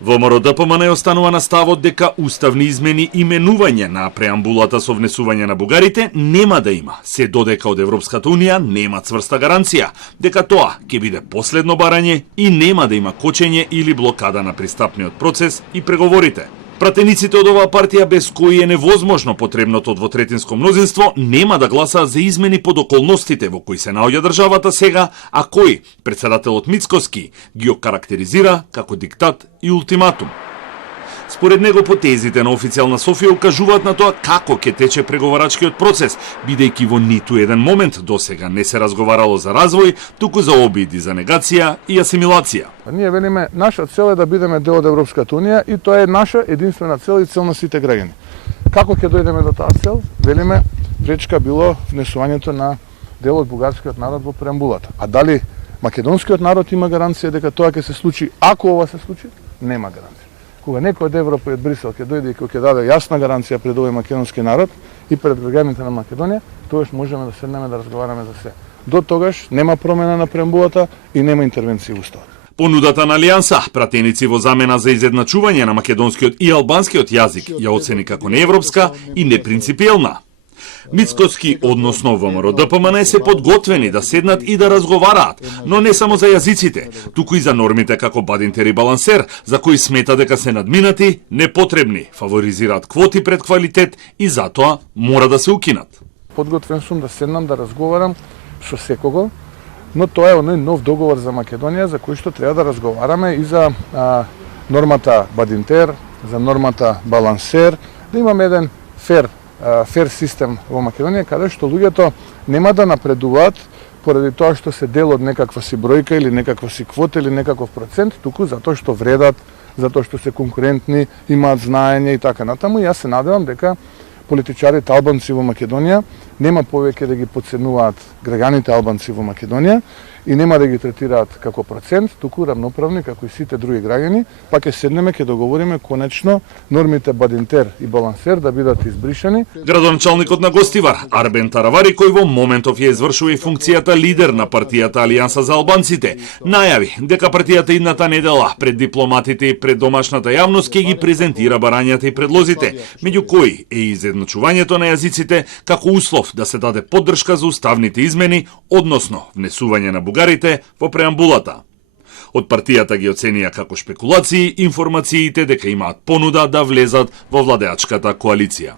ВМРО ДПМН останува на ставот дека уставни измени и менување на преамбулата со внесување на бугарите нема да има, се додека од Европската Унија нема цврста гаранција дека тоа ќе биде последно барање и нема да има кочење или блокада на пристапниот процес и преговорите. Пратениците од оваа партија, без кои е невозможно потребното двотретинско мнозинство, нема да гласаат за измени под околностите во кои се наоѓа државата сега, а кои претседателот Мицкоски ги окарактеризира како диктат и ултиматум. Според него, потезите на официјална Софија укажуваат на тоа како ќе тече преговарачкиот процес, бидејќи во ниту еден момент досега не се разговарало за развој, туку за обиди за негација и асимилација. Ние велиме, наша цел е да бидеме дел од Европската Унија и тоа е наша единствена цел и цел на сите граѓани. Како ќе дојдеме до таа цел? Велиме, пречка било внесувањето на дел од бугарскиот народ во преамбулата. А дали македонскиот народ има гаранција дека тоа ќе се случи? Ако ова се случи, нема гаранција. Кога некој од Европа и од Брисел ќе дојде и ќе даде јасна гаранција пред овој македонски народ и пред граѓаните на Македонија, тогаш можеме да седнеме да разговараме за се. До тогаш нема промена на преамбулата и нема интервенција во уставот. Понудата на Алијанса, пратеници во замена за изедначување на македонскиот и албанскиот јазик, ја оцени како неевропска и непринципиелна. Мицкоски, односно ВМРО ДПМН, се подготвени да седнат и да разговараат, но не само за јазиците, туку и за нормите како Бадинтер и Балансер, за кои смета дека се надминати, непотребни, фаворизираат квоти пред квалитет и затоа мора да се укинат. Подготвен сум да седнам да разговарам со секого, но тоа е оној нов договор за Македонија за кој што треба да разговараме и за нормата Бадинтер, за нормата Балансер, да имаме еден фер систем во Македонија, каде што луѓето нема да напредуваат поради тоа што се дел од некаква си бројка или некаква си квота или некаков процент, туку затоа што вредат, затоа што се конкурентни, имаат знаење и така натаму. Јас се надевам дека политичарите албанци во Македонија нема повеќе да ги подценуваат граѓаните албанци во Македонија и нема да ги третираат како процент, туку рамноправни како и сите други граѓани, па ќе седнеме, ќе договориме конечно нормите Бадинтер и Балансер да бидат избришани. Градоначалникот на Гостивар, Арбен Таравари, кој во моментов ја извршува и функцијата лидер на партијата Алијанса за албанците, најави дека партијата идната недела пред дипломатите и пред домашната јавност ќе ги презентира барањата и предлозите, меѓу кои е изедначувањето на јазиците како услов да се даде поддршка за уставните измени, односно внесување на бугарите во преамбулата. Од партијата ги оценија како шпекулации информациите дека имаат понуда да влезат во владеачката коалиција.